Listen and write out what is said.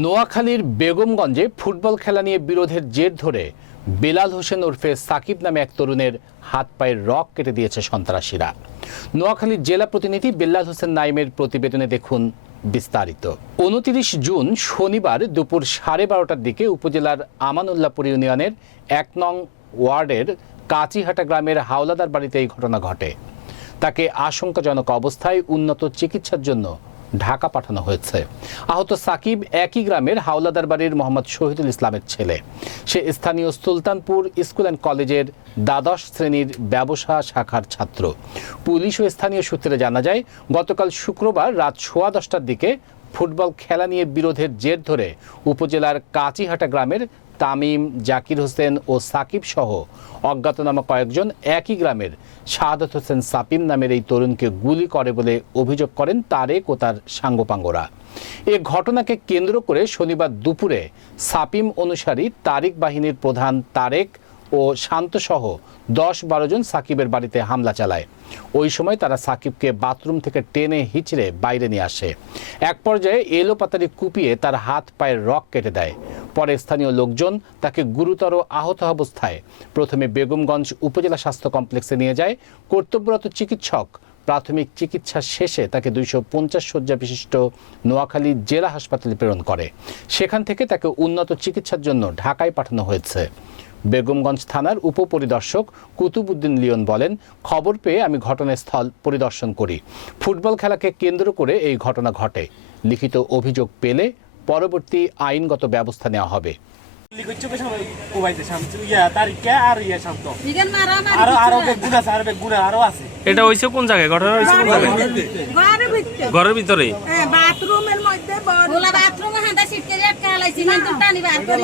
নোয়াখালীর বেগমগঞ্জে ফুটবল খেলা নিয়ে বিরোধের জের ধরে বেলাল হোসেন ওরফে সাকিব নামে এক তরুণের হাত পায়ের রক কেটে দিয়েছে সন্ত্রাসীরা। নোয়াখালীর জেলা প্রতিনিধি বেলাল হোসেন নাইমের প্রতিবেদনে দেখুন বিস্তারিত। 29 জুন শনিবার দুপুর 12:30টার দিকে উপজেলার আমানুল্লাহপুর ইউনিয়নের 1 নং ওয়ার্ডের কাচিহাটা গ্রামের হাওলাদার বাড়িতে এই ঘটনা ঘটে। তাকে আশঙ্কাজনক অবস্থায় উন্নত চিকিৎসার জন্য ঢাকা পাঠানো হয়েছে। আহত সাকিব একই গ্রামের হাওলাদার বাড়ির মোহাম্মদ শহীদুল ইসলামের ছেলে। সে স্থানীয় সুলতানপুর স্কুল অ্যান্ড কলেজের দ্বাদশ শ্রেণীর ব্যবসা শাখার ছাত্র। পুলিশ ও স্থানীয় সূত্রে জানা যায়, গতকাল শুক্রবার রাত 10:15টার দিকে ফুটবল খেলা নিয়ে বিরোধের জের ধরে উপজেলার কাচিহাটা গ্রামের তামিম, জাকির হোসেন ও সাকিব সহ অজ্ঞাতনামা কয়েকজন একই গ্রামের শাহাদত হোসেন সাপিম নামের এই তরুণকে গুলি করে বলে অভিযোগ করেন তারেক ও তার সাঙ্গপাঙ্গরা। এ ঘটনাকে কেন্দ্র করে শনিবার দুপুরে সাপিম অনুসারী তারিক বাহিনীর প্রধান তারেক ও শান্তসহ 10-12 জন সাকিবের বাড়িতে হামলা চালায়। ওই সময় তারা সাকিবকে বাথরুম থেকে টেনে হিঁচড়ে বাইরে নিয়ে আসে। এক পর্যায়ে এলোপাতাড়ি কুপিয়ে তার হাত পায়ের রক কেটে দেয়। পরে স্থানীয় লোকজন তাকে গুরুতর আহত অবস্থায় প্রথমে বেগমগঞ্জ উপজেলা স্বাস্থ্য কমপ্লেক্সে নিয়ে যায়। কর্তব্যরত চিকিৎসক প্রাথমিক চিকিৎসা শেষে তাকে 250 শয্যা বিশিষ্ট নোয়াখালী জেলা হাসপাতালে প্রেরণ করে। সেখান থেকে তাকে উন্নত চিকিৎসার জন্য ঢাকায় পাঠানো হয়েছে। বেগমগঞ্জ থানার উপপরিদর্শক কুতুবউদ্দিন লিওন বলেন, খবর পেয়ে আমি ঘটনাস্থল পরিদর্শন করি। ফুটবল খেলাকে কেন্দ্র করে এই ঘটনা ঘটে। লিখিত অভিযোগ পেলে পরবর্তী আইনগত ব্যবস্থা নেওয়া হবে। এটা হইছে কোন জায়গায়? ঘটনা হইছে কোন জায়গায়? ঘরের ভিতরে বাথরুমের মধ্যে বড় বাথরুমে হাঁটা সিটকে আটকা লাইছি না তো টানি বার করে